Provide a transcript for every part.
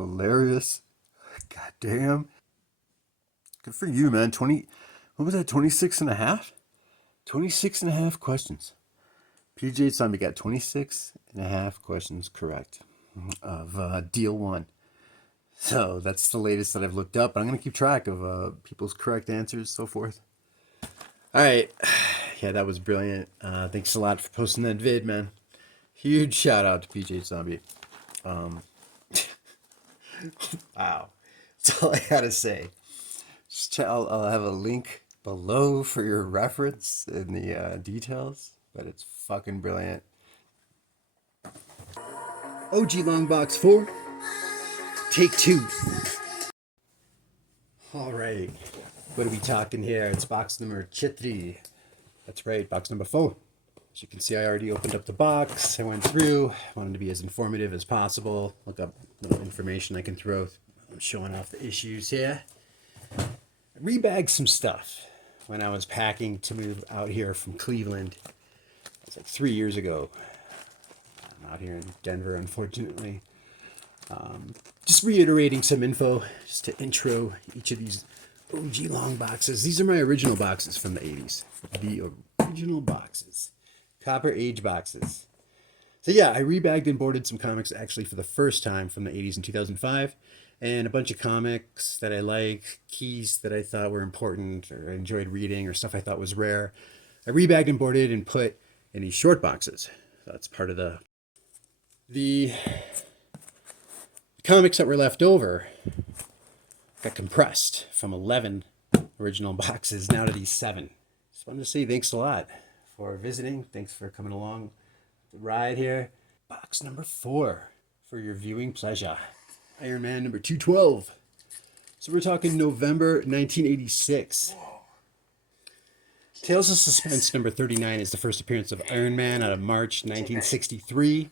Hilarious. God damn. Good for you, man. What was that, 26 and a half? 26 and a half questions. PghZombie got 26 and a half questions correct of deal one. So that's the latest that I've looked up. I'm going to keep track of people's correct answers, so forth. All right. Yeah, that was brilliant. Thanks a lot for posting that vid, man. Huge shout out to PghZombie. Wow. That's all I got to say. I'll have a link below for your reference in the details, but it's fucking brilliant. OG Longbox 4, take 2. All right, what are we talking here? It's box number 3. That's right, box number 4. As you can see, I already opened up the box. I went through, wanted to be as informative as possible. Look up little information I can throw. I'm showing off the issues here. I rebagged some stuff when I was packing to move out here from Cleveland. It's like 3 years ago. I'm out here in Denver, unfortunately. Just reiterating some info, just to intro each of these OG long boxes. These are my original boxes from the 80s. The original boxes. Copper age boxes. So yeah, I rebagged and boarded some comics actually for the first time from the 80s in 2005. And a bunch of comics that I like, keys that I thought were important or enjoyed reading or stuff I thought was rare. I rebagged and boarded and put in these short boxes. So that's part of the comics that were left over got compressed from 11 original boxes now to these 7. Just wanted to say thanks a lot for visiting. Thanks for coming along the ride here. Box number 4 for your viewing pleasure. Iron Man number 212. So we're talking November 1986. Tales of Suspense number 39 is the first appearance of Iron Man out of March 1963.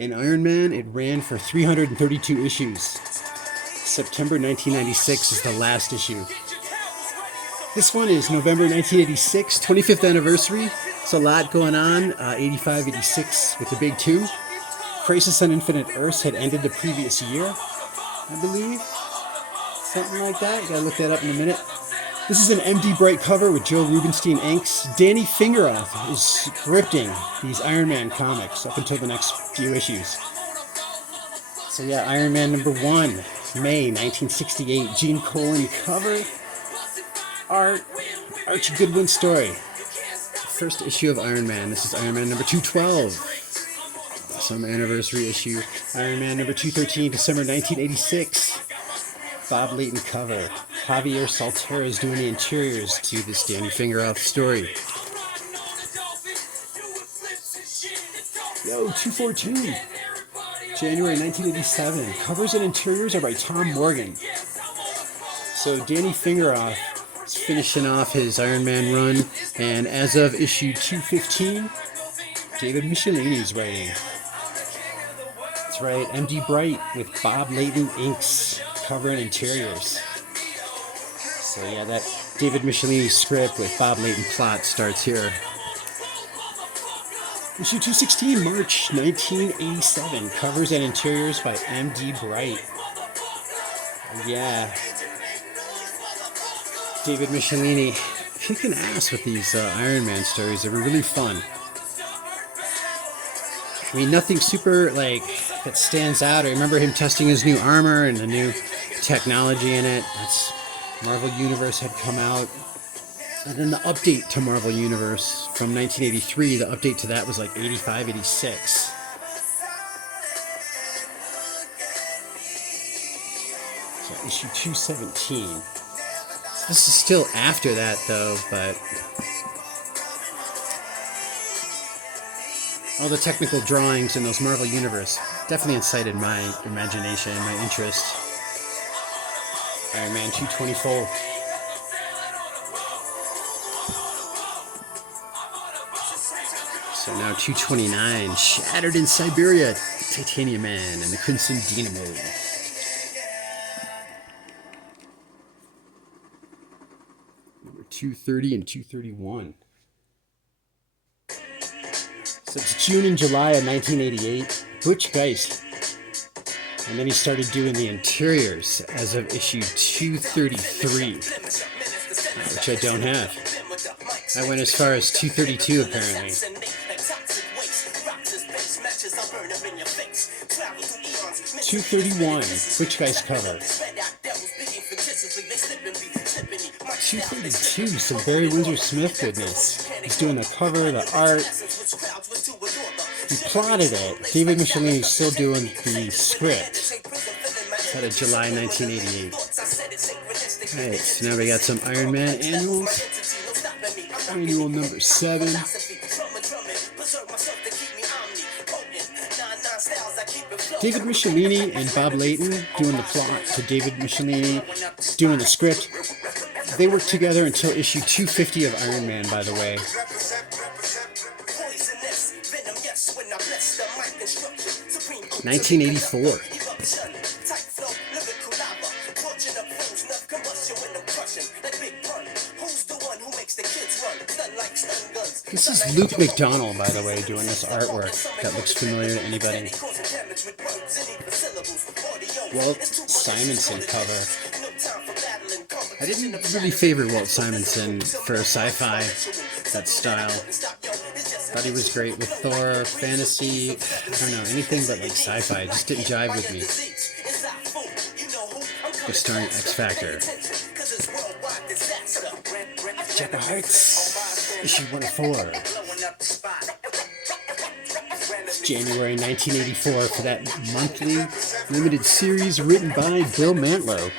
And Iron Man, it ran for 332 issues. September 1996 is the last issue. This one is November 1986, 25th anniversary. It's a lot going on. 85, 86 with the big 2. Crisis on Infinite Earths had ended the previous year, I believe. Something like that. You gotta look that up in a minute. This is an MD Bright cover with Joe Rubinstein inks. Danny Fingeroth is scripting these Iron Man comics up until the next few issues. So yeah, Iron Man number 1, May 1968. Gene Colan cover. Art, Archie Goodwin story. First issue of Iron Man. This is Iron Man number 212. Some anniversary issue. Iron Man number 213, December 1986. Bob Layton cover. Javier Saltera is doing the interiors to this Danny Fingeroth story. Yo, 242. January 1987. Covers and interiors are by Tom Morgan. So Danny Fingeroth is finishing off his Iron Man run, and as of issue 215, David Michelinie is writing. That's right, MD Bright with Bob Layton inks, cover and interiors. So yeah, that David Michelinie script with Bob Layton plot starts here. Issue 216, March 1987, covers and interiors by MD Bright. Yeah, David Michelinie, kicking ass with these Iron Man stories. They were really fun. I mean, nothing super like that stands out. I remember him testing his new armor and the new technology in it. That's Marvel Universe had come out. And then the update to Marvel Universe from 1983, the update to that was like 85, 86. So issue 217. So this is still after that though, but all the technical drawings in those Marvel Universe definitely incited my imagination, my interest. Iron Man 224. So now 229, Shattered in Siberia, Titanium Man and the Crimson Dynamo. Number 230 and 231. So it's June and July of 1988. Butch Geist. And then he started doing the interiors as of issue 233, which I don't have. I went as far as 232 apparently. 231, Which Guy's cover. 232, some Barry Windsor Smith goodness. He's doing the cover, the art. He plotted it. David Michelini's still doing the script. It's out of July 1988. Alright, so now we got some Iron Man annuals. Annual number 7. David Michelini and Bob Layton doing the plot to David Michelini doing the script. They worked together until issue 250 of Iron Man, by the way. 1984. This is Luke McDonnell, by the way, doing this artwork. That looks familiar to anybody. Walt Simonson cover. I didn't really favor Walt Simonson for sci-fi, that style. Thought he was great with Thor, fantasy, I don't know, anything but like sci-fi. It just didn't jive with me. Just starring X Factor. Jack of Hearts, issue 104. January 1984 for that monthly limited series written by Bill Mantlo.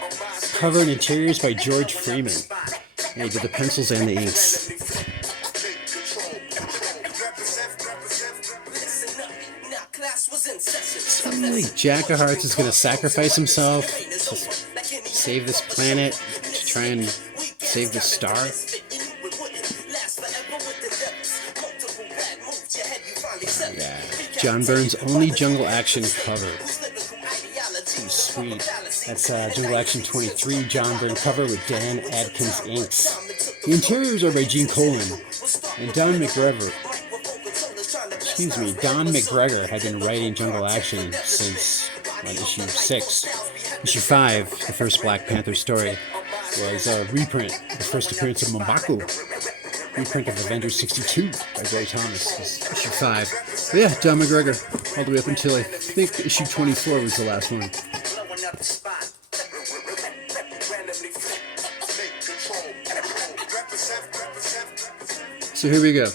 Cover and interiors by George Freeman. And he did the pencils and the inks. Something like Jack of Hearts is going to sacrifice himself to save this planet, to try and save the star. Yeah, John Byrne's only Jungle Action cover. Sweet. That's Jungle Action 23, John Byrne cover with Dan Adkins inks. The interiors are by Gene Colan and Don McGregor. Don McGregor had been writing Jungle Action since issue 6. Issue 5, the first Black Panther story, was a reprint, the first appearance of M'Baku. Reprint of Avengers 62 by Ray Thomas, issue 5. But yeah, Don McGregor, all the way up until I think issue 24 was the last one. So here we go.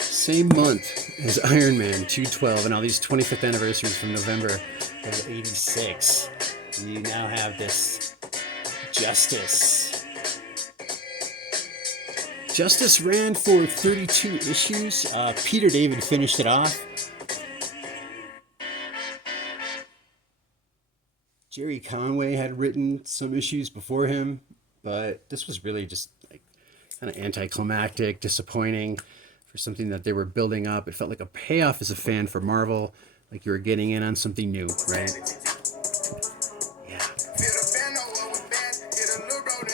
Same month as Iron Man 212 and all these 25th anniversaries from November of 86. You now have this Justice. Justice ran for 32 issues. Peter David finished it off. Jerry Conway had written some issues before him, but this was really just like kind of anticlimactic, disappointing for something that they were building up. It felt like a payoff as a fan for Marvel, like you were getting in on something new, right? Yeah.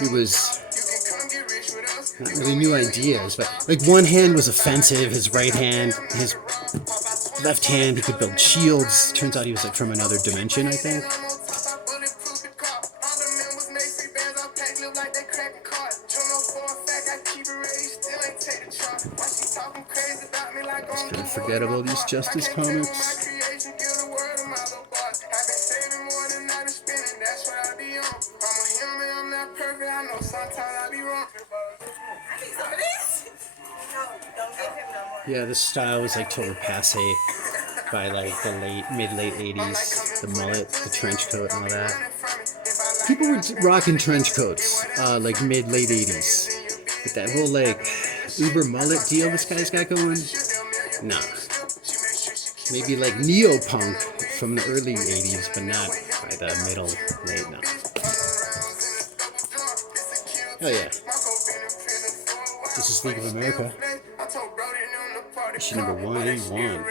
It was not really new ideas, but like one hand was offensive, his right hand, his left hand, he could build shields. Turns out he was like from another dimension, I think. It's kind of forgettable, these Justice comics. Yeah, this style was like totally passe by like the mid-late 80s. The mullet, the trench coat and all that. People were rocking trench coats like mid-late 80s. But that whole like uber mullet deal this guy's got going, nah. Maybe like neo-punk from the early 80s, but not by the middle, late, no. Oh yeah. This is League of America. Issue number 181.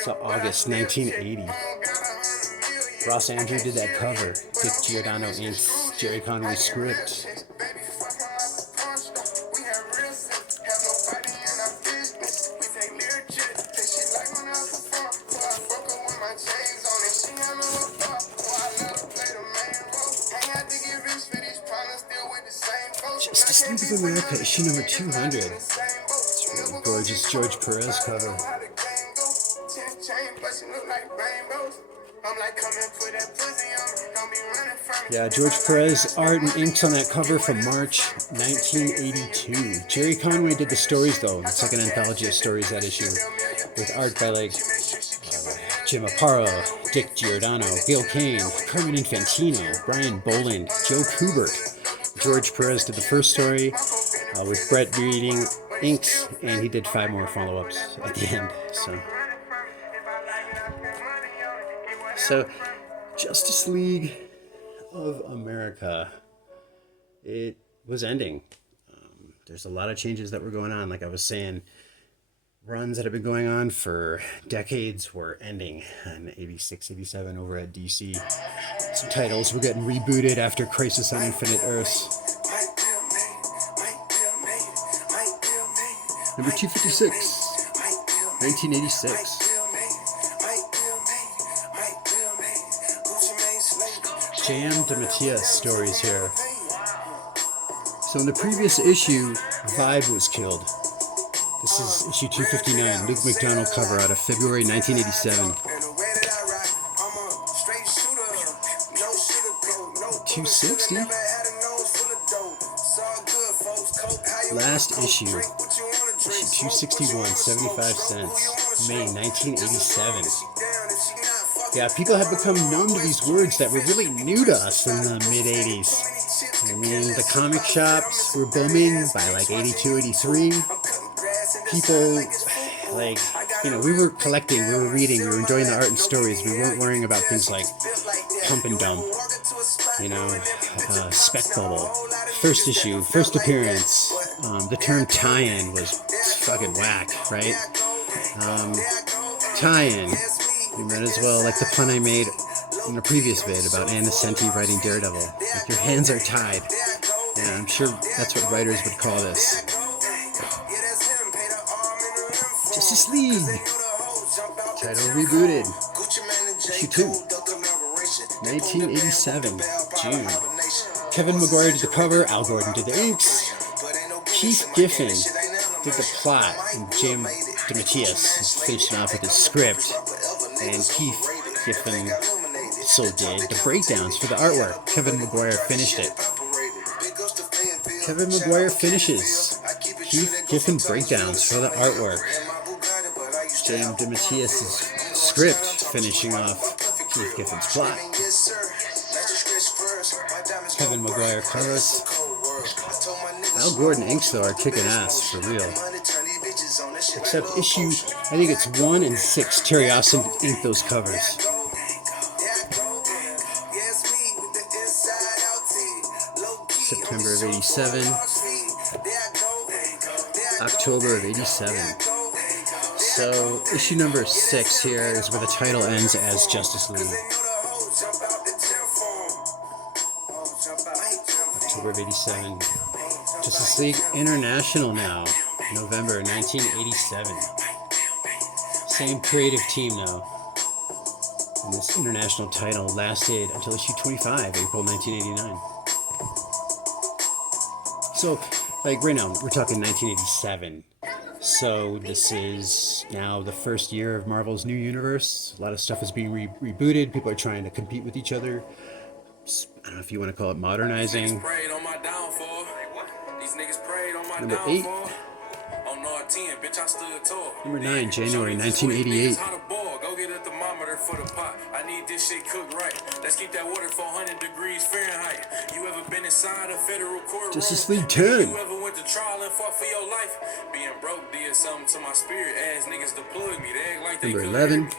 So August 1980. Ross Andrew did that cover. Dick Giordano inks, Jerry Conway script. Justice League of America, issue number 200. It's a really gorgeous George Perez cover. Yeah, George Perez art and inks on that cover from March 1982. Jerry Conway did the stories though. It's like an anthology of stories, that issue, with art by like Jim Aparo, Dick Giordano, Gil Kane, Carmen Infantino, Brian Boland, Joe Kubert. George Perez did the first story with Brett reading inks, and he did 5 more follow-ups at the end. So Justice League of America, it was ending. There's a lot of changes that were going on. Like I was saying, runs that have been going on for decades were ending in 86, 87 over at DC. Some titles were getting rebooted after Crisis on Infinite Earths. Number 256, 1986. J.M. DeMatteis stories here. So in the previous issue, Vibe was killed. This is issue 259, Luke McDonald cover out of February 1987. 260? Last issue 261, 75 cents, May 1987. Yeah, people have become numb to these words that were really new to us in the mid-80s. I mean, the comic shops were booming by like 82, 83. People, like, you know, we were collecting, we were reading, we were enjoying the art and stories. We weren't worrying about things like Pump and Dump, you know, Spec Bubble, first issue, first appearance. The term tie-in was fucking whack, right? Tie-in, you might as well, like the pun I made in a previous vid about Ann Nocenti writing Daredevil. Like, your hands are tied. Yeah, I'm sure that's what writers would call this. Justice League, title rebooted, issue 2, 1987, June. Kevin Maguire did the cover, Al Gordon did the inks, Keith Giffen did the plot, and Jim DeMatteis finished it off with his script, and Keith Giffen also did the breakdowns for the artwork. Kevin Maguire finished it. Kevin Maguire finishes Keith Giffen breakdowns for the artwork. Jim DeMatteis' script finishing off Keith Giffen's plot. Kevin Maguire covers. Al Gordon inks though are kicking ass for real. Except issue, I think it's 1 and 6. Terry Austin inked those covers. September of 87. October of 87. So issue number 6 here is where the title ends as Justice League. October of 87. Justice League International now. November 1987. Same creative team though. And this international title lasted until issue 25, April 1989. So, like right now, we're talking 1987. So this is now the first year of Marvel's new universe. A lot of stuff is being rebooted. People are trying to compete with each other. I don't know if you want to call it modernizing. Number 8. Number 9, January 1988. I need this shit cooked right. Let's keep that water 400 degrees Fahrenheit. You ever been inside a federal courtroom? Justice League 10. You ever went to trial and fought for your life? Being broke did something to my spirit. Ass niggas deployed me. They act like they Number 11.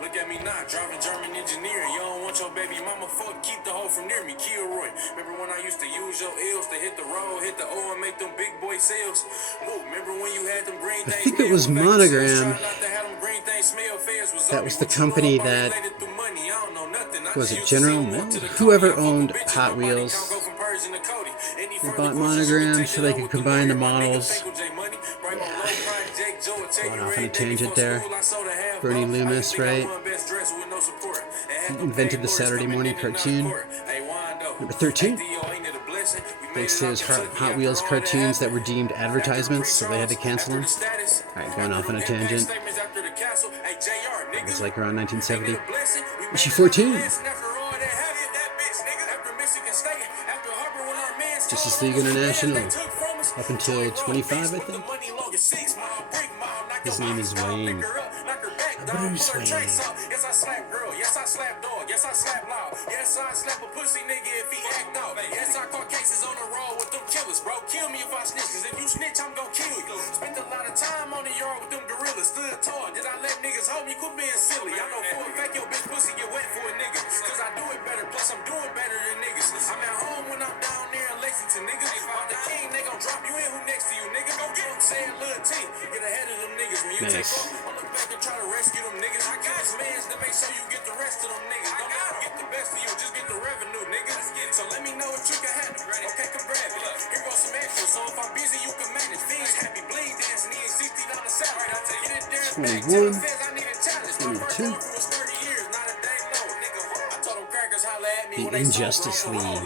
Look at me now, driving German engineering. You don't want your baby mama fuck, keep the hoe from near me. Kilroy. Remember when I used to use your L's to hit the road, hit the O and make them big boy sales? Remember when you had them green things? I think it was Monogram. That was the company that, was it General Mills? Whoever owned Hot Wheels. They bought Monogram so they could combine the models. Going off on a tangent there. Bernie Loomis, right? He invented the Saturday morning cartoon. Number 13. Thanks to his Hot Wheels cartoons that were deemed advertisements, so they had to cancel them. Alright, going off on a tangent. It was like around 1970. Issue 14. Justice League International. Up until 25, I think. His name is Wayne. Bruce Wayne. Yes, I slap girl. Yes, I slap dog. Yes, I slap loud. Yes, I slap a pussy nigga if he act out. Yes, I caught cases on the road with them killers, bro. Kill me if I snitch, cause if you snitch, I'm gon' kill you. Spent a lot of time on the yard with them gorillas. Stood tall. Did I let niggas hold me? Quit being silly. I know for a fact your bitch pussy get wet for a nigga. Cause I do it better, plus I'm doing better than niggas. I'm at home when I'm down there in Lexington, nigga. About the king, they gon' drop you in. Who next to you, nigga? Go get him, say Lil T. Get ahead of them niggas. When you take off, I'll look back and try to rescue them niggas. I got mans to make sure you get the rest of them niggas. Don't let them get the best of you, just get the revenue, niggas. So let me know what you can handle. Okay, come grab it. Here goes some extras, so if I'm busy, you can manage. Fiends happy, bleed dancing, he ain't $60 salary. I'll take it there and back. Tell the feds I need a challenge. My first offer was 30 years, not a day low, nigga. I told them crackers holla at me when they saw Injustice League.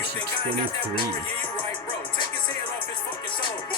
Issue 23. Take his head off his fucking shoulder. You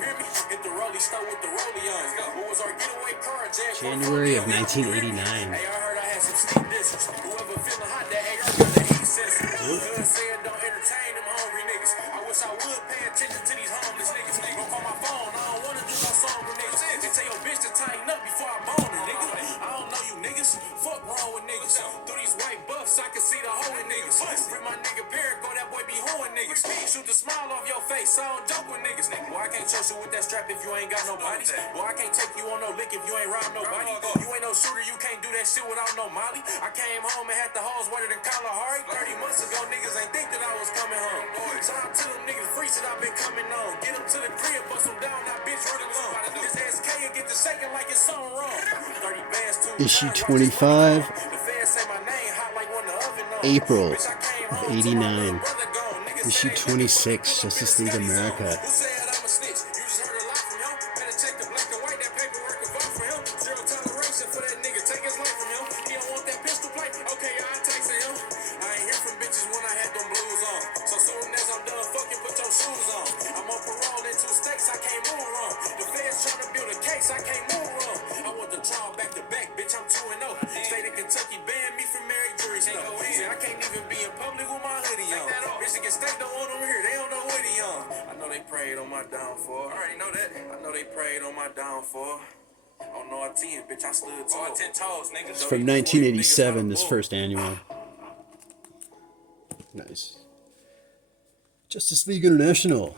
hear me? Hit the rollie, start with the rollie on. What was our getaway car? January of 1989. Hey, I heard I had some steep dishes. Whoever feeling hot, that AR got the heat sensor. Good said don't entertain them hungry niggas. I wish I would pay attention to these homeless niggas. Don't call my phone. I don't wanna do no song with niggas. And tell your bitch to tighten up before I bone her, nigga. I don't know you niggas. Fuck wrong with niggas. Through these white buffs, I can see the hole in niggas. Free my nigga Barrett, go that boy be hoeing niggas. Shoot the smile off your face, I don't joke with niggas. Boy, I can't trust you with that strap if you ain't got no body. Boy, I can't take you on no lick if you ain't robbed nobody. You ain't no shooter, you can't do that shit without no molly. I came home and had the halls wetter than Kalahari. 30 months ago, niggas ain't think that I was coming home. Shout out to them niggas free shit I've been coming on. Get them to the crib, bust them down, that bitch run along. This SK and get to shaking like it's something wrong. 30 bands too. Issue 25. April of 89. Issue 26, Justice League America. It's from 1987, this first annual. Nice. Justice League International.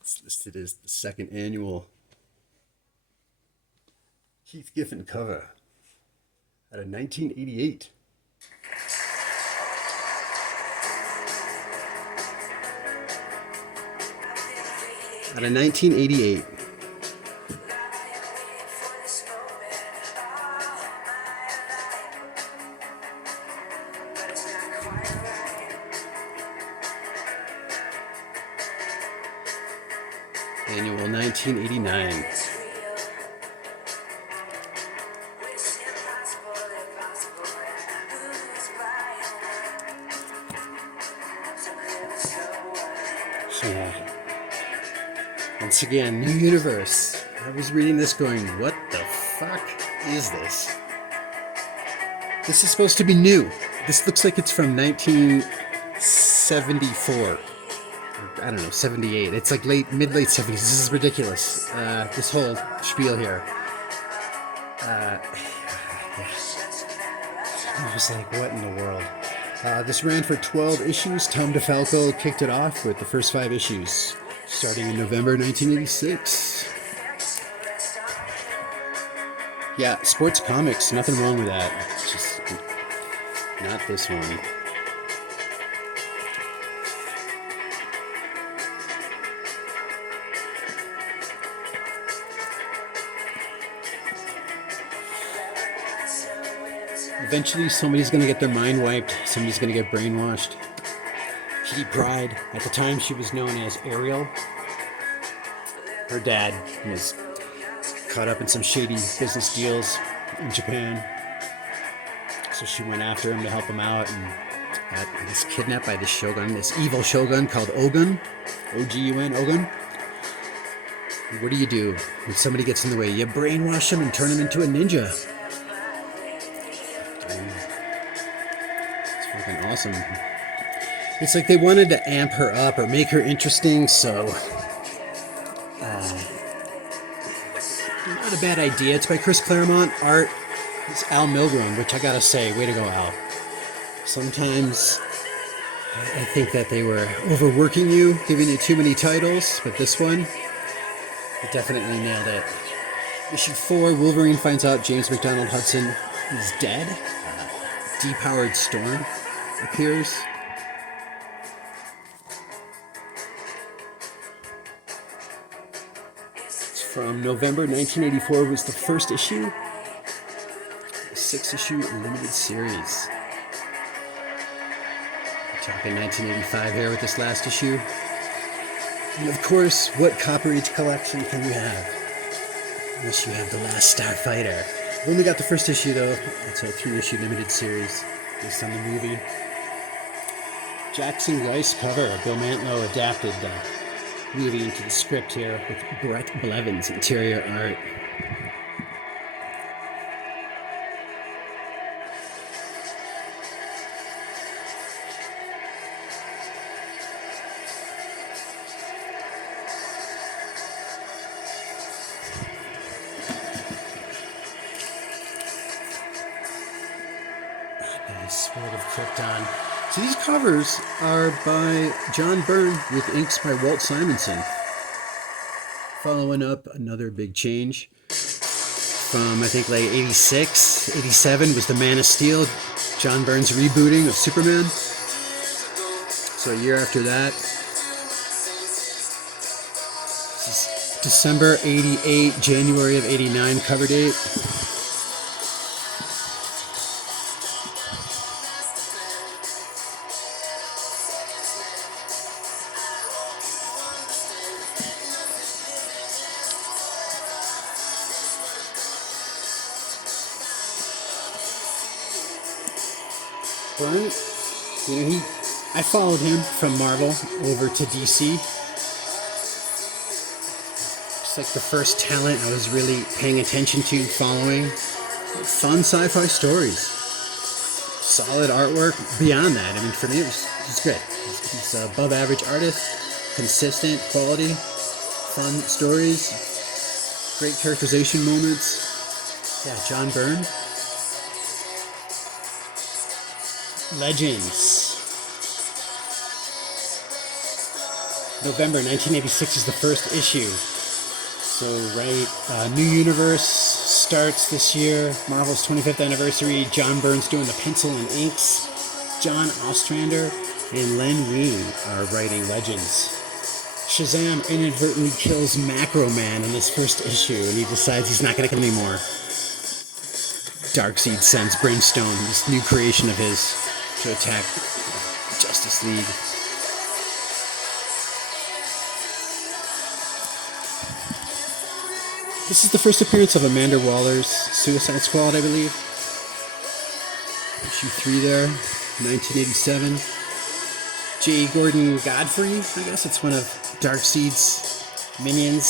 It's listed as the second annual. Keith Giffen cover out of 1988. Out of 1988. Annual 1989. Yeah. Once again, new universe. I was reading this going, what the fuck is this? This is supposed to be new. This looks like it's from 1974. I don't know, 78. It's like mid-late 70s. This is ridiculous. This whole spiel here. I was like, what in the world? This ran for 12 issues. Tom DeFalco kicked it off with the first 5 issues, starting in November 1986. Yeah, sports comics, nothing wrong with that. It's just not this one. Eventually, somebody's going to get their mind wiped. Somebody's going to get brainwashed. Kitty Pryde, at the time she was known as Ariel. Her dad was caught up in some shady business deals in Japan. So she went after him to help him out and was kidnapped by this shogun, this evil shogun called Ogun. O-G-U-N, Ogun. What do when somebody gets in the way? You brainwash them and turn them into a ninja. It's fucking awesome. It's like they wanted to amp her up or make her interesting, so not a bad idea. It's by Chris Claremont. Art is Al Milgrom, which I gotta say, way to go, Al. Sometimes I think that they were overworking you, giving you too many titles, but this one, it definitely nailed it. Issue 4, Wolverine finds out James McDonald Hudson is dead. Depowered Storm appears. It's from November 1984, was the first issue. A 6-issue limited series. We're talking 1985 here with this last issue. And of course, what Copper Age collection can you have? Unless you have The Last Starfighter. I've only got the first issue though. It's a 3-issue limited series based on the movie. Jackson Rice cover. Bill Mantlo adapted the movie into the script here with Brett Blevins interior art. Spirit of Krypton. So these covers are by John Byrne with inks by Walt Simonson. Following up another big change from, I think, like 86, 87 was the Man of Steel, John Byrne's rebooting of Superman. So a year after that. This is December 88, January of 89 cover date. Byrne, I followed him from Marvel over to DC. It's like the first talent I was really paying attention to, following. Fun sci-fi stories. Solid artwork. Beyond that, I mean, for me, it was great. He's an above average artist, consistent quality, fun stories, great characterization moments. Yeah, John Byrne. Legends. November 1986 is the first issue. So, right, New Universe starts this year. Marvel's 25th anniversary. John Byrne's doing the pencil and inks. John Ostrander and Len Wein are writing Legends. Shazam inadvertently kills Macro Man in this first issue, and he decides he's not going to kill anymore. Darkseid sends Brimstone, this new creation of his, to attack Justice League. This is the first appearance of Amanda Waller's Suicide Squad, I believe. Issue 3 there, 1987. J. Gordon Godfrey, I guess it's one of Darkseid's minions.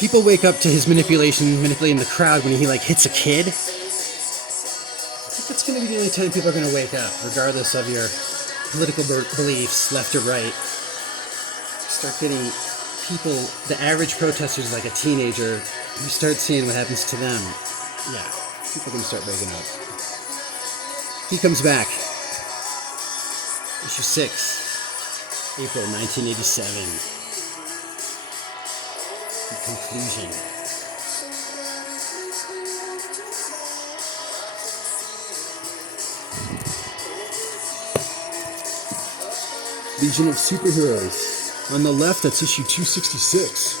People wake up to his manipulating the crowd when he hits a kid. That's going to be the only time people are going to wake up, regardless of your political beliefs, left or right. Start getting people, the average protester is like a teenager. You start seeing what happens to them. Yeah, people are going to start waking up. He comes back. Issue 6, April 1987. The conclusion. Legion of Superheroes. On the left, that's issue 266.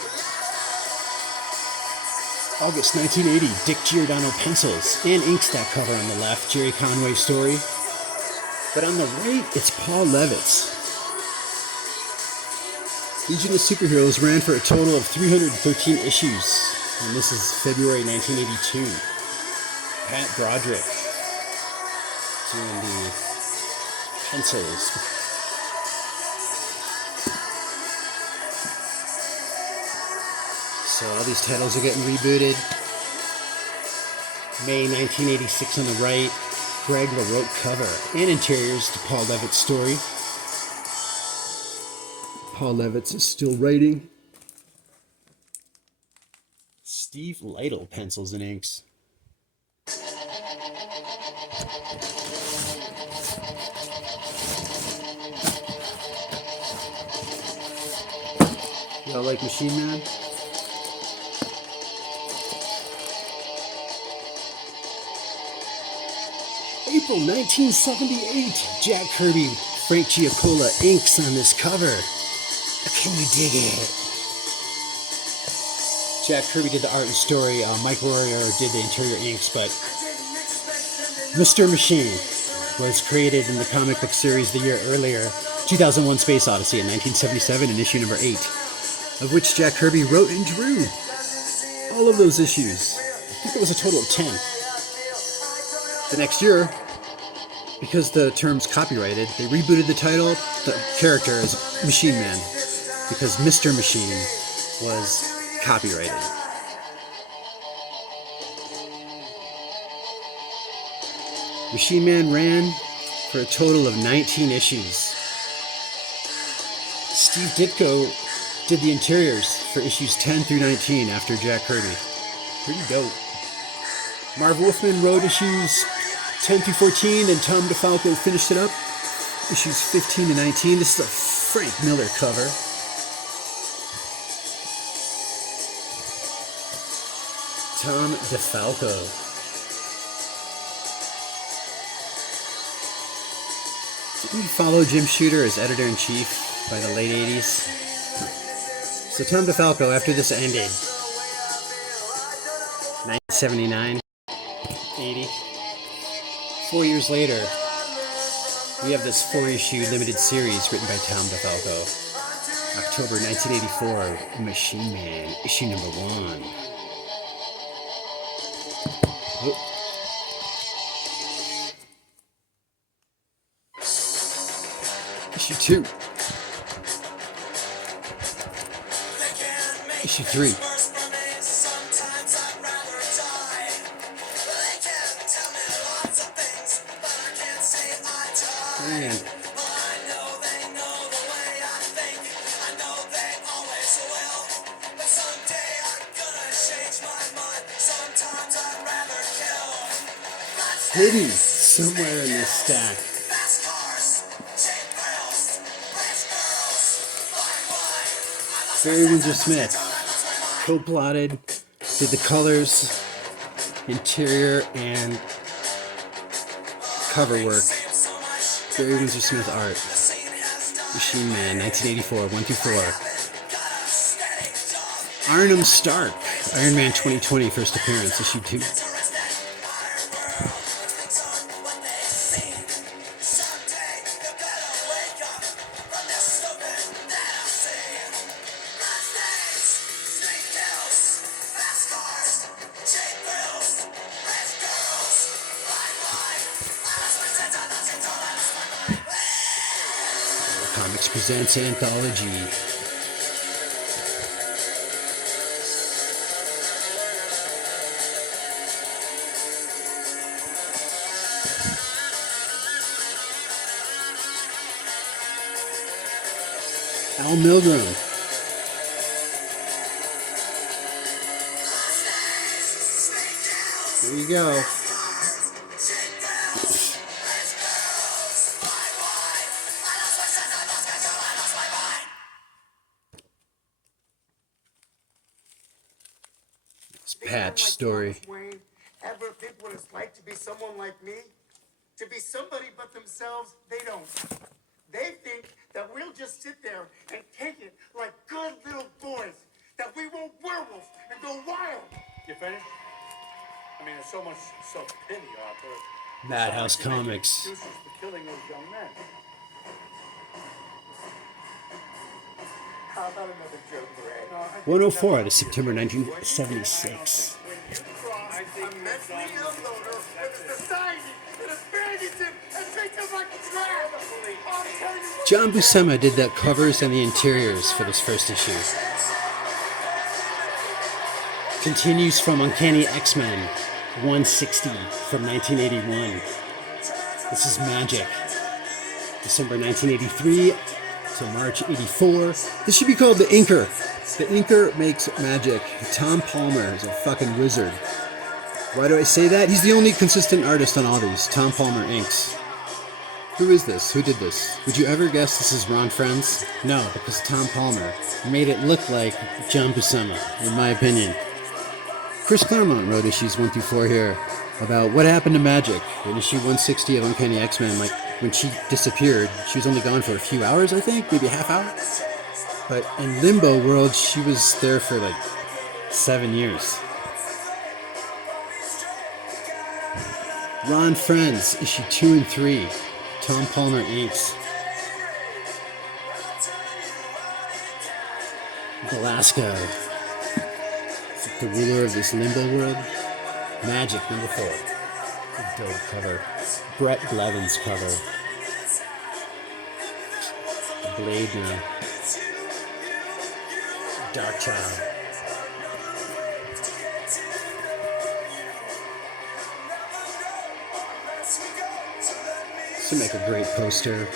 August 1980, Dick Giordano pencils and inks that cover on the left, Jerry Conway story. But on the right, it's Paul Levitz. Legion of Superheroes ran for a total of 313 issues, and this is February 1982. Pat Broderick doing the pencils. So all these titles are getting rebooted. May 1986 on the right. Greg LaRoque cover and interiors to Paul Levitt's story. Paul Levitz is still writing. Steve Lytle pencils and inks. Y'all like Machine Man? April 1978. Jack Kirby, Frank Giacola inks on this cover. Can you dig it? Jack Kirby did the art and story. Mike Warrior did the interior inks, but Mr. Machine was created in the comic book series the year earlier, 2001 Space Odyssey in 1977 in issue number 8, of which Jack Kirby wrote and drew all of those issues. I think it was a total of 10. The next year, because the term's copyrighted, they rebooted the title, the character, as Machine Man, because Mr. Machine was copyrighted. Machine Man ran for a total of 19 issues. Steve Ditko did the interiors for issues 10 through 19 after Jack Kirby. Pretty dope. Marv Wolfman wrote issues 10 through 14, and Tom DeFalco finished it up. Issues 15 to 19. This is a Frank Miller cover. Tom DeFalco. Didn't we follow Jim Shooter as editor-in-chief by the late 80s? So Tom DeFalco, after this ended, 1979, 80, 4 years later, we have this 4-issue limited series written by Tom DeFalco. October 1984, Machine Man, issue number 1. Oh. Issue 2. Issue 3. Man. Hidden somewhere in this stack. Barry Windsor Smith co-plotted, did the colors, interior, and cover work. Barry Windsor Smith art. Machine Man, 1984, 1 through 4. Arnhem Stark, Iron Man 2020, first appearance, issue 2. Comics Presents Anthology. Al Milgrom. There you go. Patch story. Wayne ever think what it's like to be someone like me? To be somebody but themselves, they don't. They think that we'll just sit there and take it like good little boys, that we won't werewolf and go wild. You finished? I mean, there's so much self-pity out there. Madhouse Comics. Excuses for killing those young men. How about another joke, Ray? 104 out of September 1976. When you cry, I'm mentally ill loader with a society that abandons him and treats him like trash. I'm telling you what. John Buscema did the covers and the interiors for this first issue. Continues from Uncanny X-Men 160 from 1981. This is Magic. December 1983 to March 84. This should be called The Inker. The Inker makes magic. Tom Palmer is a fucking wizard. Why do I say that? He's the only consistent artist on all these. Tom Palmer inks. Who is this? Who did this? Would you ever guess this is Ron Frenz? No, because Tom Palmer made it look like John Buscema, in my opinion. Chris Claremont wrote issues 1 through 4 here about what happened to Magic in issue 160 of Uncanny X-Men. Like, when she disappeared, she was only gone for a few hours, I think, maybe a half hour. But in Limbo World, she was there for like 7 years. Ron Frenz, issue 2 and 3. Tom Palmer inks. Belasco, the ruler of this Limbo World. Magic, number 4. Good dope cover. Brett Blevins cover. Blade now. Dark Child. This would make a great poster.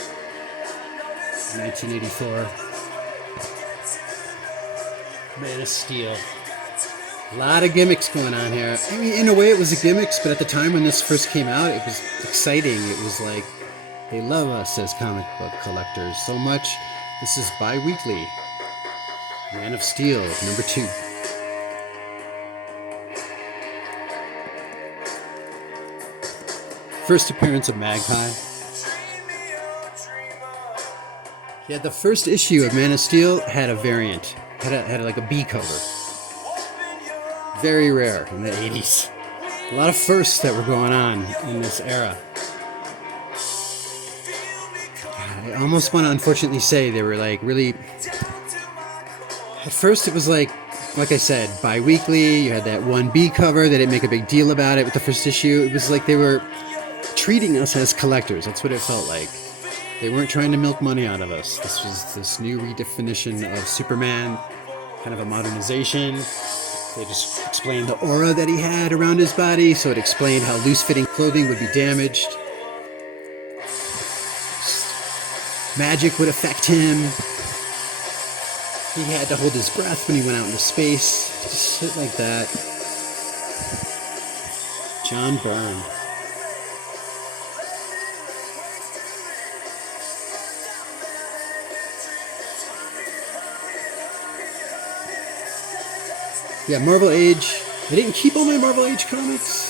1984. Man of Steel. A lot of gimmicks going on here. I mean, in a way it was a gimmicks, but at the time when this first came out, it was exciting. It was like, they love us as comic book collectors so much. This is bi-weekly. Man of Steel, number 2. First appearance of Magpie. Yeah, the first issue of Man of Steel had a variant. Had like a B cover. Very rare in the 80s. A lot of firsts that were going on in this era. I almost want to unfortunately say they were like really... At first it was like I said, bi-weekly. You had that 1B cover. They didn't make a big deal about it with the first issue. It was like they were treating us as collectors. That's what it felt like. They weren't trying to milk money out of us. This was this new redefinition of Superman, kind of a modernization. They just explained the aura that he had around his body, so it explained how loose-fitting clothing would be damaged. Magic would affect him. He had to hold his breath when he went out into space. Just shit like that. John Byrne. Yeah, Marvel Age. I didn't keep all my Marvel Age comics.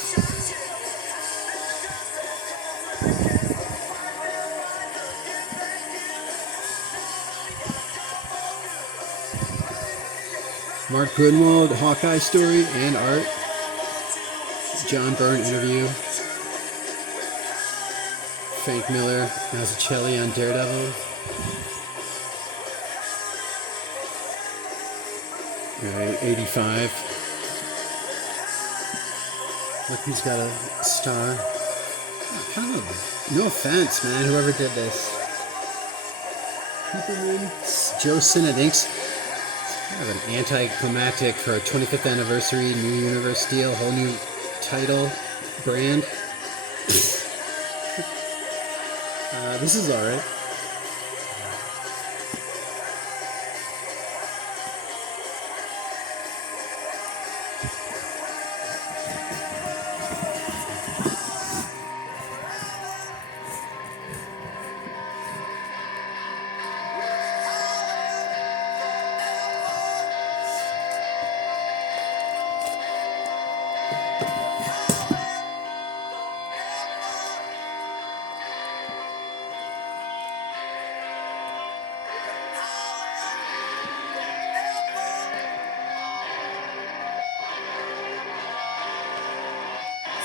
Mark Grunwald, Hawkeye story and art. John Byrne interview. Frank Miller, Mazzucchelli on Daredevil. Alright, 85. Look, he's got a star. Oh, no offense, man, whoever did this. Superman, Joe Sinnott inks. Kind of an anticlimactic for a 25th anniversary, new universe deal, whole new title, brand. This is alright.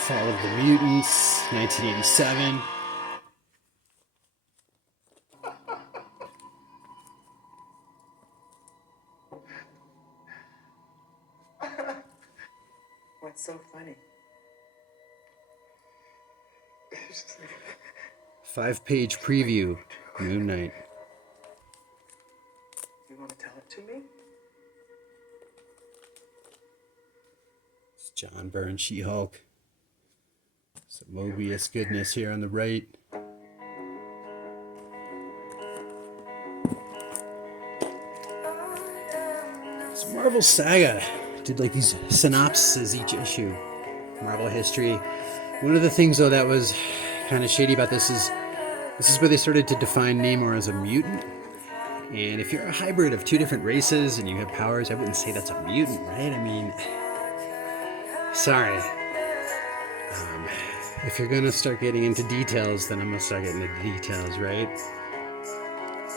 Fall of the Mutants, 1987. What's so funny? 5-page preview, Moon Knight. You want to tell it to me? It's John Byrne, She-Hulk. Some Mobius goodness here on the right. So Marvel Saga did like these synopses each issue. Marvel history. One of the things though that was kind of shady about this is where they started to define Namor as a mutant. And if you're a hybrid of two different races and you have powers, I wouldn't say that's a mutant, right? I mean, sorry. If you're gonna start getting into details, then I'm gonna start getting into details, right?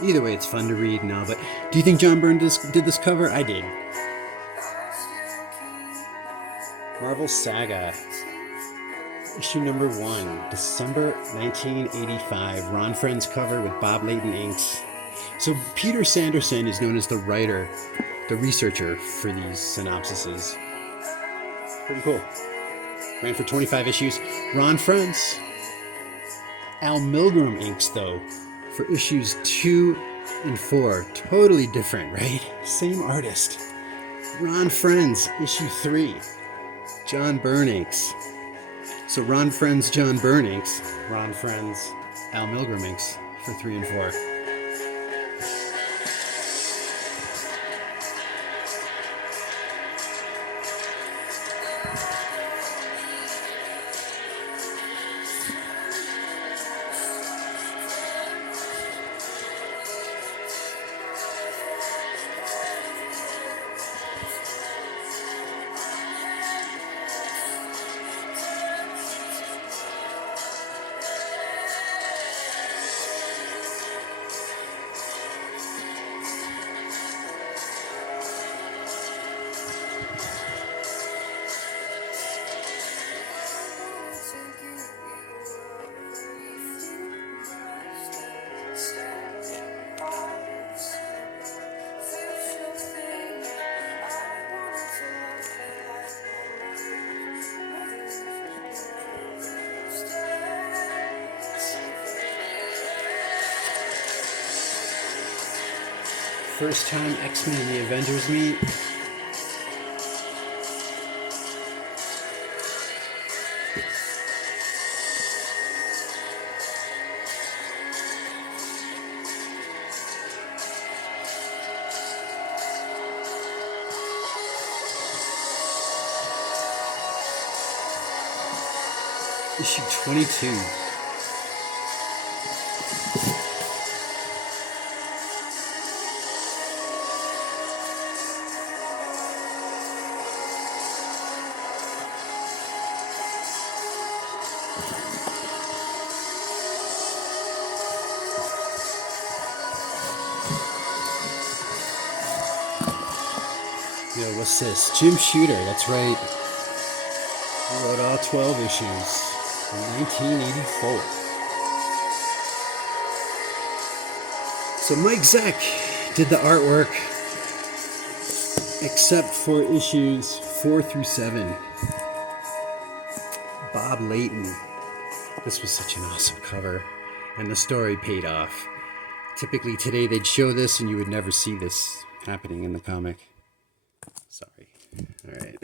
Either way, it's fun to read now, but do you think John Byrne did this cover? I did. Marvel Saga, issue number 1, December 1985. Ron Friend's cover with Bob Layton inks. So Peter Sanderson is known as the writer, the researcher for these synopsises. Pretty cool. Ran for 25 issues. Ron Friends. Al Milgrom inks, though, for issues 2 and 4. Totally different, right? Same artist. Ron Friends, issue 3. John Byrne inks. So Ron Friends, John Byrne inks. Ron Friends, Al Milgrom inks for 3 and 4. First time X-Men and the Avengers meet. Issue 22. Yo, what's this? Jim Shooter, that's right. He wrote all 12 issues in 1984. So Mike Zeck did the artwork, except for issues 4 through 7. Bob Layton. This was such an awesome cover, and the story paid off. Typically today they'd show this and you would never see this happening in the comic. Sorry. All right.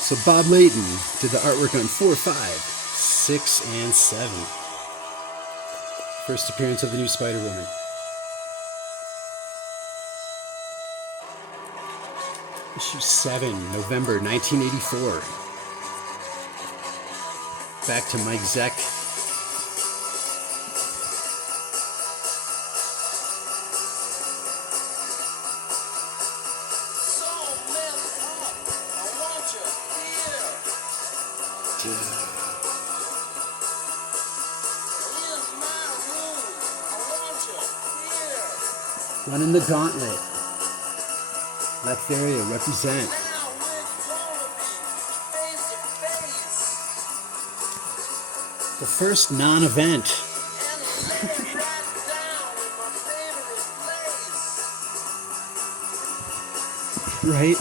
So Bob Layton did the artwork on 4, 5, 6, and 7. First appearance of the new Spider-Woman. Issue 7, November 1984. Back to Mike Zeck. Running the gauntlet. Left area, represent. The first non-event. Right?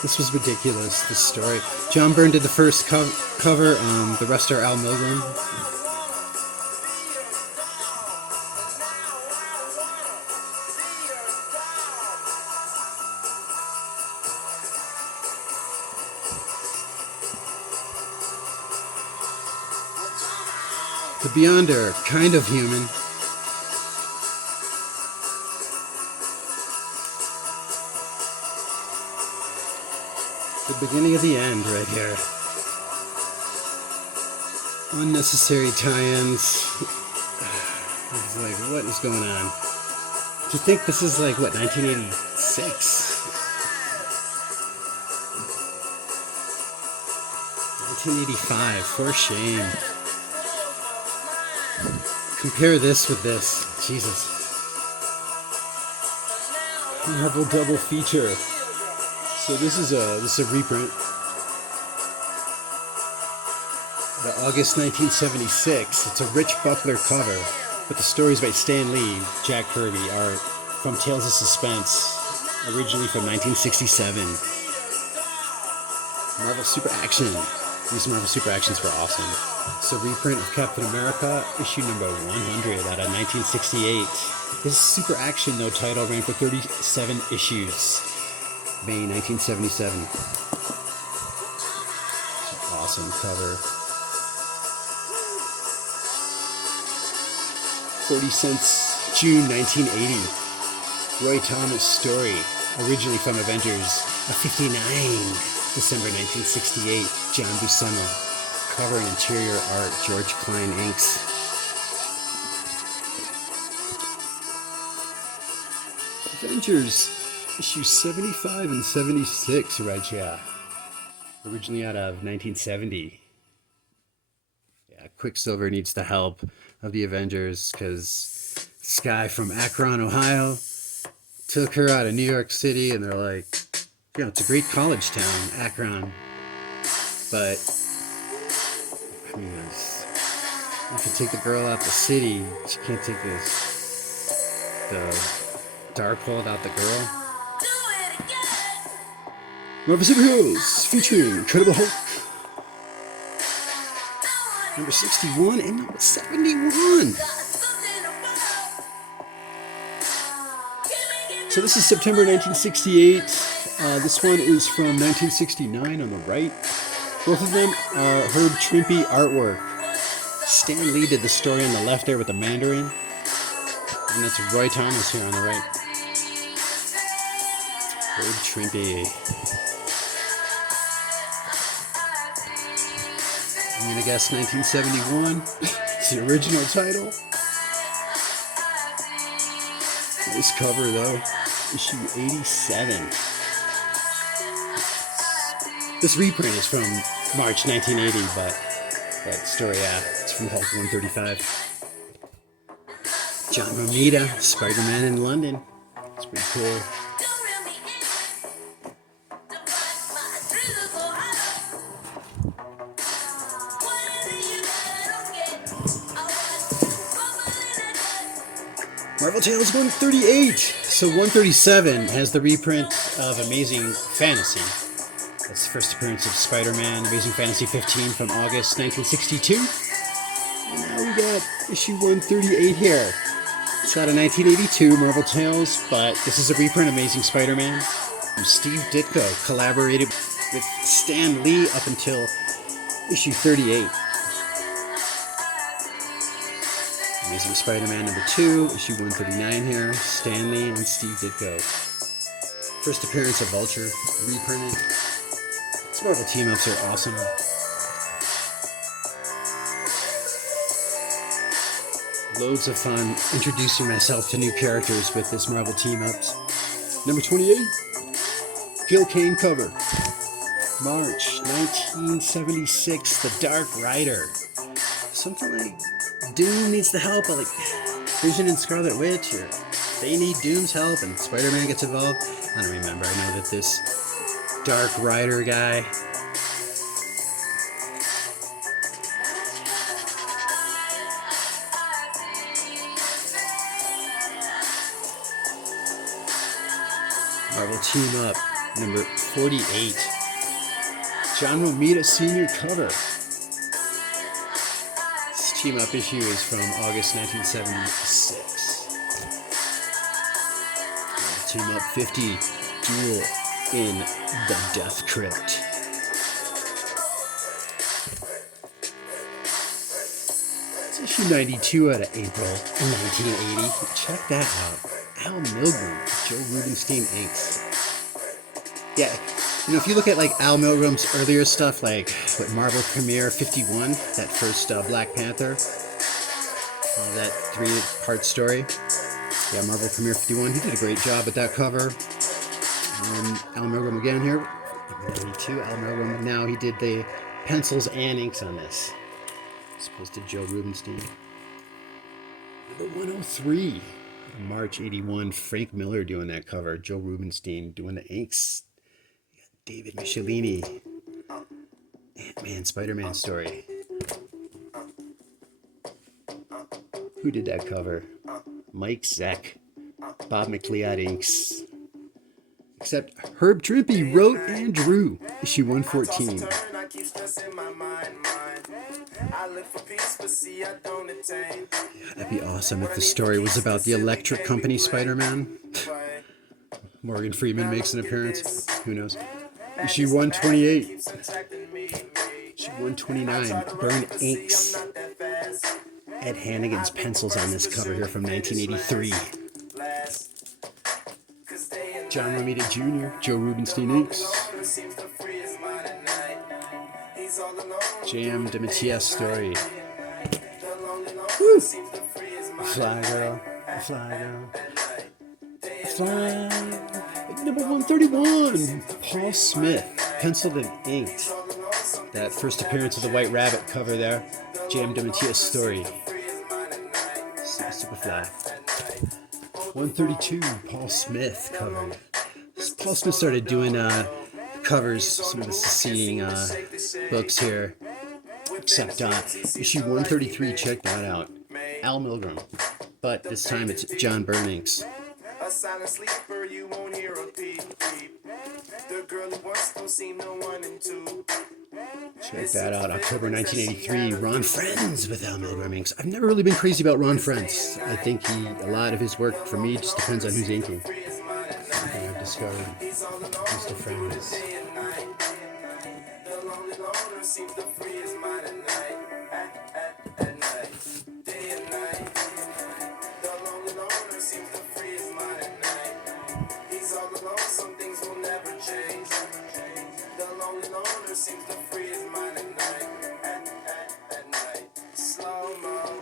This was ridiculous, this story. John Byrne did the first cover, the rest are Al Milgrom. The Beyonder, kind of human. The beginning of the end right here. Unnecessary tie-ins. It's like, what is going on? To think this is like, what, 1986? 1985, for shame. Compare this with this. Jesus. Marvel double feature. So this is a reprint. The August 1976. It's a Rich Buckler cover, but the stories by Stan Lee, Jack Kirby, are from Tales of Suspense, originally from 1967. Marvel Super Action. These Marvel Super Actions were awesome. It's a reprint of Captain America, issue number 100 out of 1968. This Super Action, though, title ran for 37 issues. May 1977. Awesome cover. 30 cents, June 1980. Roy Thomas story, originally from Avengers of 59. December 1968, John Buscema. Cover and interior art, George Klein inks. Avengers, issue 75 and 76, right here. Originally out of 1970. Yeah, Quicksilver needs the help of the Avengers because this guy from Akron, Ohio, took her out of New York City, and they're like, you know, it's a great college town, Akron, but I mean, you can take the girl out the city, but you can't take the Darkhold out the girl. Marvel Superheroes featuring Incredible Hulk, number 61 and number 71. So this is September 1968. This one is from 1969 on the right. Both of them are Herb Trimpe artwork. Stan Lee did the story on the left there with the Mandarin. And that's Roy Thomas here on the right. Herb Trimpe. I'm gonna guess 1971. It's the original title. Nice cover though. Issue 87. This reprint is from March 1980, but that story, it's from Hulk 135. John Romita, Spider-Man in London. It's pretty cool. Marvel Tales 138. So 137 has the reprint of Amazing Fantasy. That's the first appearance of Spider-Man, Amazing Fantasy 15 from August 1962. And now we got issue 138 here. It's out of 1982, Marvel Tales, but this is a reprint of Amazing Spider-Man. Steve Ditko collaborated with Stan Lee up until issue 38. Amazing Spider-Man number 2, issue 139 here. Stan Lee and Steve Ditko. First appearance of Vulture, reprinted. These Marvel team-ups are awesome. Loads of fun introducing myself to new characters with this Marvel team-ups. Number 28, Gil Kane cover. March 1976, The Dark Rider. Something like Doom needs the help of like Vision and Scarlet Witch, or they need Doom's help and Spider-Man gets involved. I don't remember. I know that this Dark Rider guy, Marvel team up. Number 48. John Romita Sr. cover. This team-up issue is from August 1976. Team-up 50, Duel in the Death Crypt. It's issue 92 out of April 1980. Check that out. Al Milgrom, Joe Rubenstein inks. Yeah, you know, if you look at like Al Milgrom's earlier stuff, like what Marvel Premiere 51, that first Black Panther, that 3-part story. Yeah, Marvel Premiere 51. He did a great job with that cover. Al Milgrom again here. 92, Al Milgrom. Now he did the pencils and inks on this, as opposed to Joe Rubenstein. Number 103. March 81, Frank Miller doing that cover. Joe Rubenstein doing the inks. David Michelini. Ant-Man, Spider-Man story. Who did that cover? Mike Zeck. Bob McLeod inks. Except Herb Trimpe wrote and drew. Issue 114. Yeah, that'd be awesome if the story was about the Electric Company Spider-Man. Morgan Freeman makes an appearance. Who knows? Issue 128. Issue 129. Burn inks. Ed Hannigan's pencils on this cover here from 1983. John Romita Jr., Joe Rubenstein inks. J.M. DeMatteis story. Woo! Fly girl, fly girl, fly. Number 131, Paul Smith, penciled and inked. That first appearance of the White Rabbit cover there. J.M. DeMatteis story. Superfly. 132, Paul Smith cover. Paul Smith started doing covers, some of the succeeding books here. Except issue 133, check that out. Al Milgrom. But this time it's John Byrne inks. A silent sleeper, you won't hear a peep peep. The girl who once don't seem no one and two. Check that out, October 1983. Ron Friends with Al Milgrom inks. I've never really been crazy about Ron Friends. I think a lot of his work for me just depends on who's inking. Something I've discovered. Mr. Friends.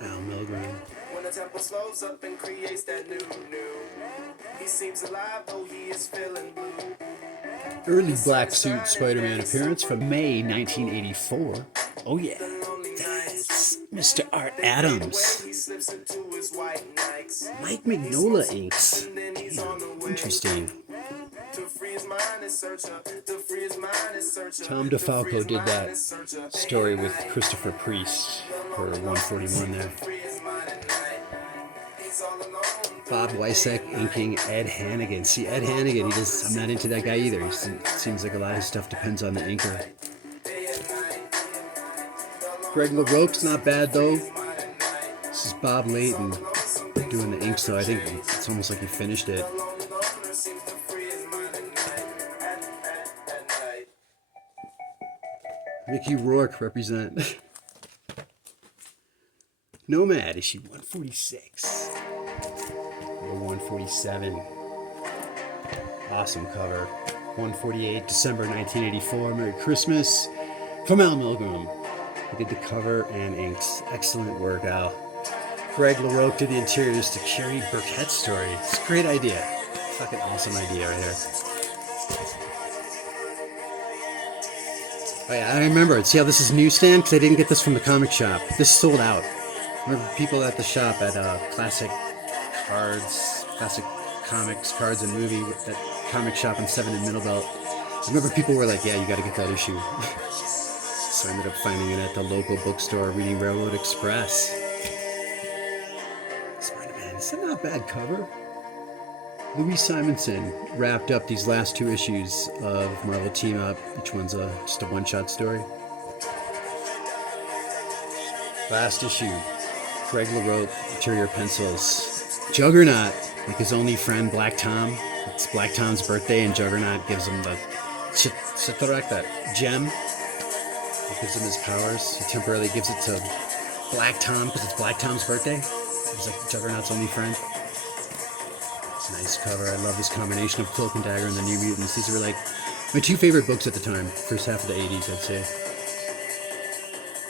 Al Milgrom. When the tempo slows up and creates that new. He seems alive, though he is feeling blue. Early black suit Spider-Man appearance from May 1984. Oh yeah, that's Mr. Art Adams. Mike Mignola inks. Damn, interesting. Tom DeFalco did that story with Christopher Priest for 141 there. Bob Weissek inking Ed Hannigan. See, Ed Hannigan, I'm not into that guy either. It seems like a lot of his stuff depends on the inker. Greg LaRoque's not bad though. This is Bob Layton doing the inks though. I think it's almost like he finished it. Mickey Rourke represent. Nomad, issue 146. Number 147. Awesome cover. 148, December 1984. Merry Christmas. From Al Milgrom. He did the cover and inks. Excellent work, Al. Greg LaRoque did the interiors to Carrie Burkett's story. It's a great idea. Fucking awesome idea right here. Oh yeah, I remember it. See how this is newsstand? Because I didn't get this from the comic shop. This sold out. I remember people at the shop at Classic Comics, Cards and Movie, that comic shop on 7 in Middlebelt. I remember people were like, yeah, you gotta get that issue. So I ended up finding it at the local bookstore, reading Railroad Express. Spider-Man, it's a not bad cover. Louis Simonson wrapped up these last 2 issues of Marvel Team Up. Each one's just a one-shot story. Last issue, Greg LaRope, interior pencils. Juggernaut, like his only friend Black Tom. It's Black Tom's birthday, and Juggernaut gives him the Chitarak, that gem. It gives him his powers. He temporarily gives it to Black Tom because it's Black Tom's birthday. He's like Juggernaut's only friend. Nice cover. I love this combination of Cloak and Dagger and the New Mutants. These were like my 2 favorite books at the time. First half of the 80s, I'd say.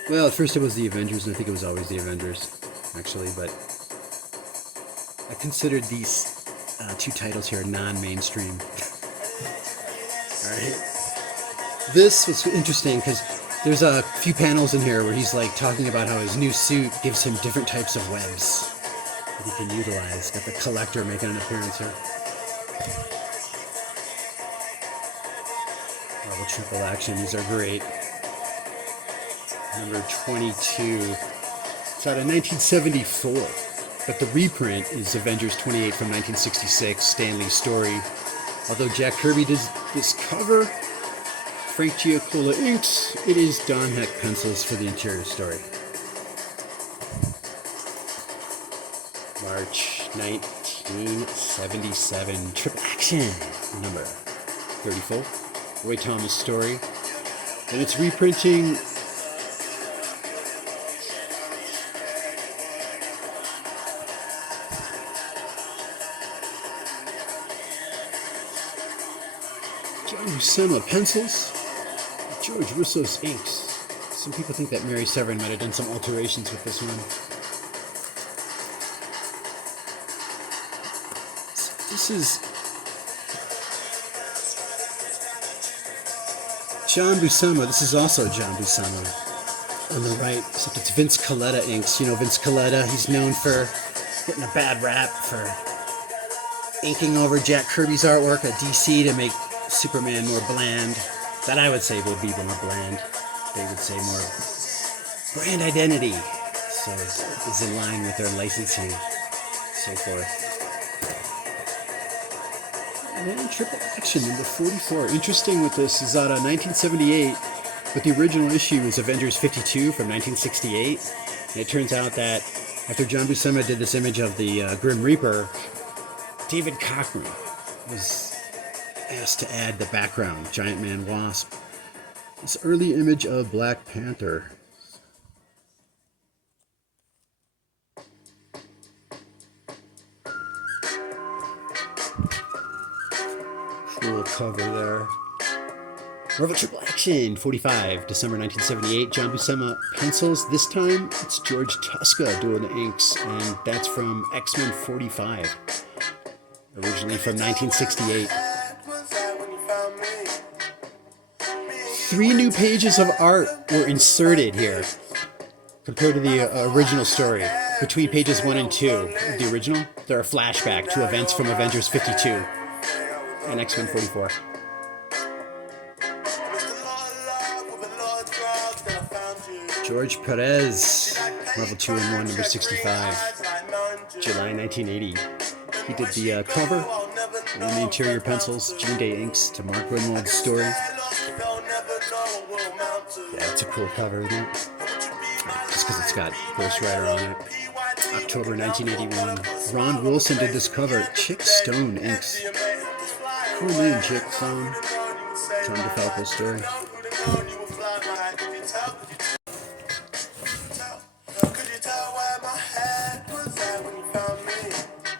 Well, at first it was the Avengers, and I think it was always the Avengers, actually. But I considered these 2 titles here non-mainstream. All right. This was interesting because there's a few panels in here where he's like talking about how his new suit gives him different types of webs that he can utilize. Got the Collector making an appearance here. Marvel Triple Action, these are great. Number 22. It's out of 1974, but the reprint is Avengers 28 from 1966, Stan Lee's story. Although Jack Kirby does this cover, Frank Giacola inks, it is Don Heck pencils for the interior story. March 1977, Triple Action, number 34, Roy Thomas story. And it's reprinting John Buscema pencils, George Russo's inks. Some people think that Mary Severin might have done some alterations with this one. This is John Buscema. This is also John Buscema on the right, except it's Vince Colletta inks. You know Vince Colletta, he's known for getting a bad rap for inking over Jack Kirby's artwork at DC to make Superman more bland. That I would say would be more bland. They would say more brand identity. So is in line with their licensing, so forth. And then Triple Action, number 44. Interesting with this is out of 1978, but the original issue is Avengers 52 from 1968. And it turns out that after John Buscema did this image of the Grim Reaper, David Cockrum was asked to add the background, Giant Man Wasp. This early image of Black Panther. Cool cover there. Marvel Triple Action, 45, December 1978. John Buscema pencils. This time, it's George Tuska doing the inks, and that's from X-Men 45. Originally from 1968. 3 new pages of art were inserted here compared to the original story. Between pages 1 and 2 of the original, there are flashbacks to events from Avengers 52 and X-Men 44. George Perez, Marvel 2-in-1, number 65, July 1980. He did the cover and the interior pencils, Gene Day inks to Mark Grunwald's story. Yeah, it's a cool cover, isn't it? Just because it's got Ghost Rider on it. October 1981. Ron Wilson did this cover. Chick Stone inks. Cool name, Chick Stone. Tom DeFalco's story.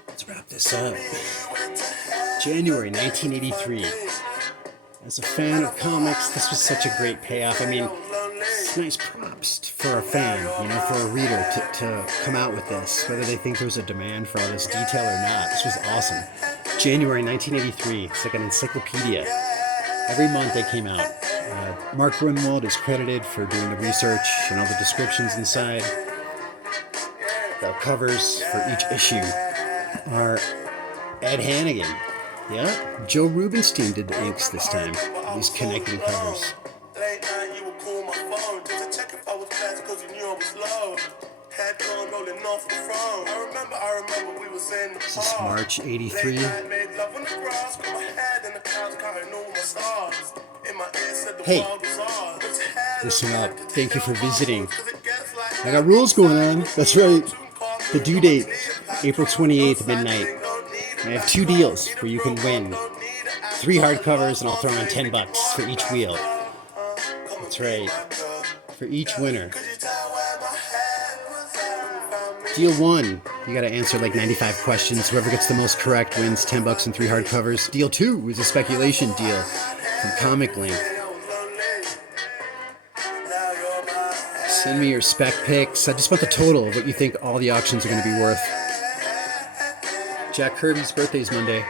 Let's wrap this up. January 1983. As a fan of comics, this was such a great payoff. I mean, it's nice props for a fan, you know, for a reader to come out with this, whether they think there's a demand for all this detail or not. This was awesome. January 1983. It's like an encyclopedia. Every month they came out. Mark Grunwald is credited for doing the research and all the descriptions inside. The covers for each issue are Ed Hannigan. Yeah, Joe Rubenstein did the inks this time. These connecting covers. Head gone rolling off the throne. I remember we was in the This is car. March '83. Late night, made love on the grass. Put my head in the clouds, counting all my stars. In my ear said the Hey, world was ours. Put your head listen up, up. like Thank you for visiting. 'cause it gets like I got rules going on. That's right. The due date, April 28th, midnight. I have 2 deals where you can win 3 hardcovers, and I'll throw in $10 for each wheel. That's right. For each winner. Deal 1, you gotta answer like 95 questions. Whoever gets the most correct wins $10 and 3 hardcovers. Deal 2 is a speculation deal from ComicLink. Send me your spec picks. I just want the total of what you think all the auctions are going to be worth. Jack Kirby's birthday is Monday.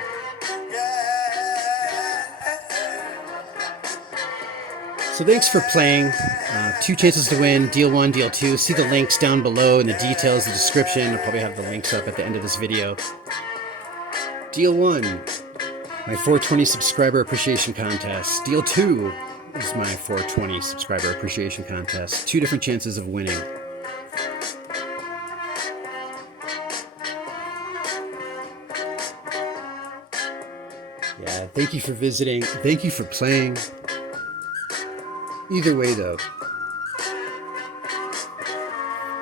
So thanks for playing. 2 chances to win, deal 1, deal 2. See the links down below in the details, the description. I'll probably have the links up at the end of this video. Deal 1, my 420 subscriber appreciation contest. Deal 2 is my 420 subscriber appreciation contest. 2 different chances of winning. Yeah, thank you for visiting. Thank you for playing. Either way, though,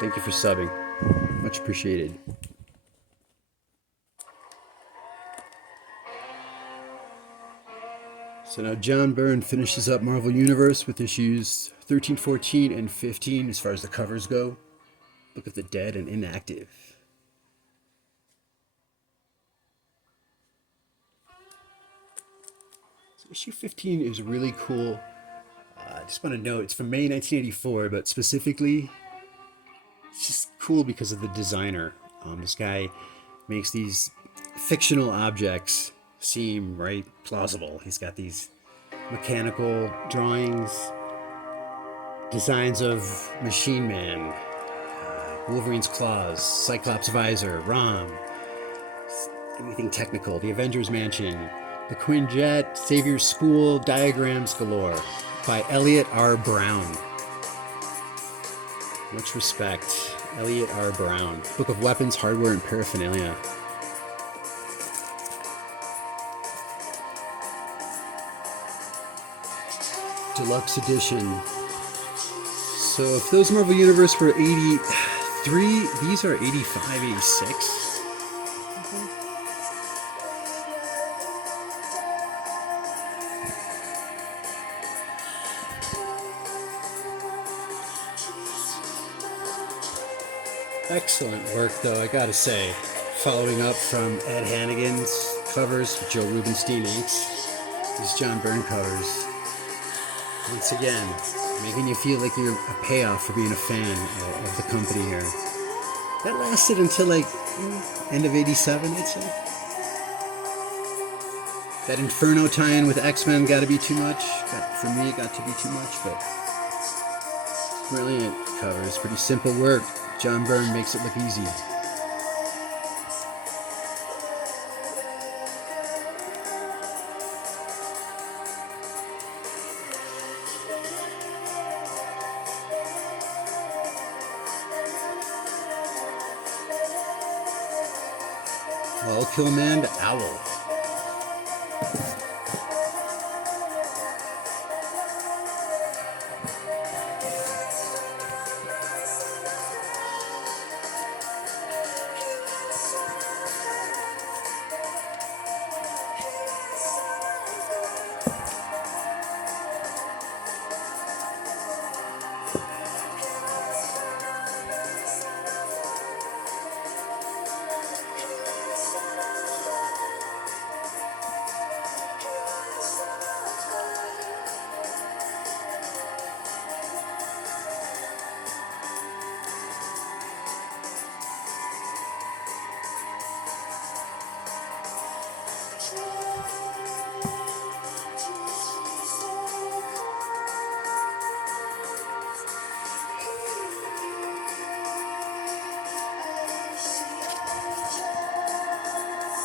thank you for subbing. Much appreciated. So now John Byrne finishes up Marvel Universe with issues 13, 14, and 15 as far as the covers go. Book of the Dead and Inactive. So issue 15 is really cool. I just want to note, it's from May 1984, but specifically, it's just cool because of the designer. This guy makes these fictional objects seem, right, plausible. He's got these mechanical drawings, designs of Machine Man, Wolverine's claws, Cyclops visor, Rom, anything technical, the Avengers Mansion, the Quinjet, Savior's School, diagrams galore. By Elliot R. Brown. Much respect. Elliot R. Brown. Book of Weapons, Hardware, and Paraphernalia. Deluxe edition. So if those Marvel Universe were 83, these are 85, 86. Excellent work, though, I gotta say. Following up from Ed Hannigan's covers, Joe Rubenstein inks, these John Byrne covers. Once again, making you feel like you're a payoff for being a fan of the company here. That lasted until like end of '87, I'd say. That Inferno tie-in with X-Men gotta be too much. For me, it got to be too much, but brilliant covers, pretty simple work. John Byrne makes it look easy. Well, Killman Owl.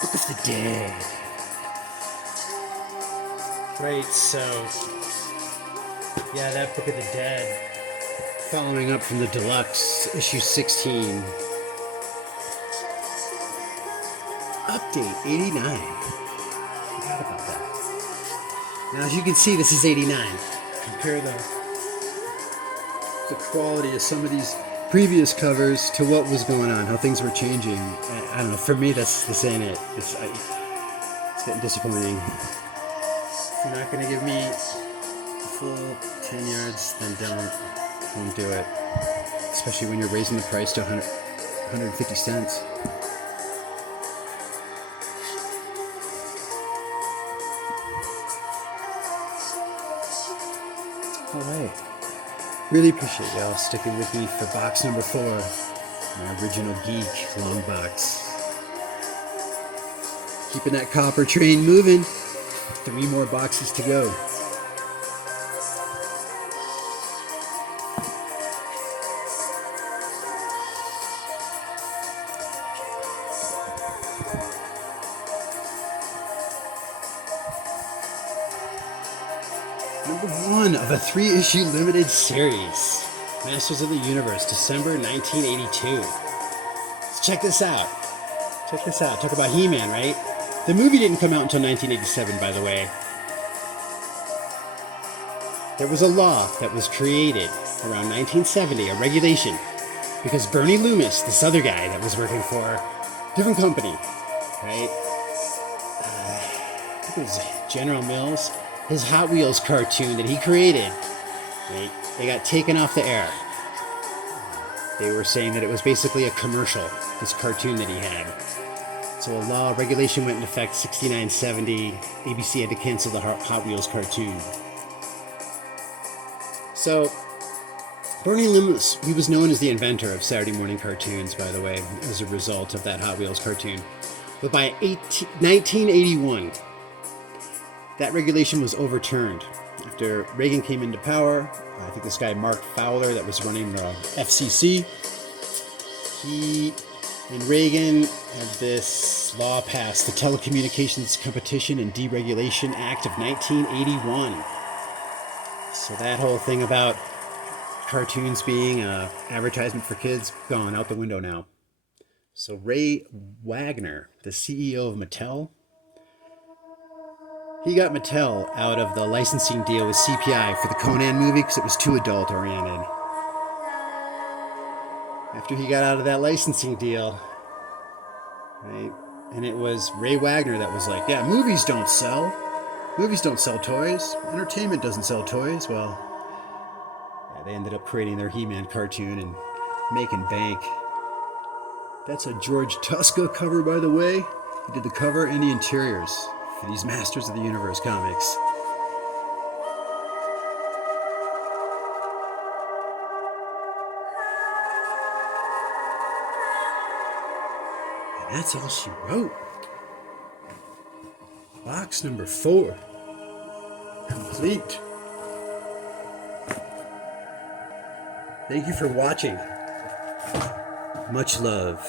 Book of the Dead. Right, so yeah, that Book of the Dead Following up from the deluxe, issue 16. Update 89. Forgot about that. Now, as you can see, this is 89. Compare the quality of some of these previous covers to what was going on, how things were changing. I don't know. For me, this ain't it. It's getting disappointing. If you're not going to give me a full 10 yards, then don't do it. Especially when you're raising the price to 150 cents. Alright. Really appreciate y'all sticking with me for box number 4. My original geek long box. Keeping that copper train moving. 3 more boxes to go. Number 1 of a 3-issue limited series. Masters of the Universe, December 1982. Let's check this out. Check this out. Talk about He-Man, right? The movie didn't come out until 1987, by the way. There was a law that was created around 1970, a regulation, because Bernie Loomis, this other guy that was working for a different company, right? I think it was General Mills. His Hot Wheels cartoon that he created, right? They got taken off the air. They were saying that it was basically a commercial, this cartoon that he had. So a law, regulation went into effect 69-70. ABC had to cancel the Hot Wheels cartoon. So, Bernie Loomis, he was known as the inventor of Saturday morning cartoons, by the way, as a result of that Hot Wheels cartoon. But by 1981, that regulation was overturned. After Reagan came into power, I think this guy Mark Fowler that was running the FCC, he and Reagan had this law passed, the Telecommunications Competition and Deregulation Act of 1981. So that whole thing about cartoons being an advertisement for kids, gone out the window now. So Ray Wagner, the CEO of Mattel, he got Mattel out of the licensing deal with CPI for the Conan movie because it was too adult oriented. After he got out of that licensing deal, right, and it was Ray Wagner that was like, yeah, movies don't sell. Movies don't sell toys. Entertainment doesn't sell toys. Well, yeah, they ended up creating their He-Man cartoon and making bank. That's a George Tuska cover, by the way. He did the cover and the interiors for these Masters of the Universe comics. And that's all she wrote. Box number 4. Complete. Thank you for watching. Much love.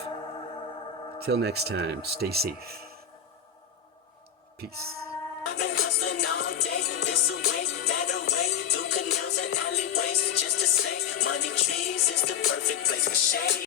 Till next time, stay safe. Peace. I've been hustling all day, this away, that away, through canals and alleyways, just to say, money trees is the perfect place for shade.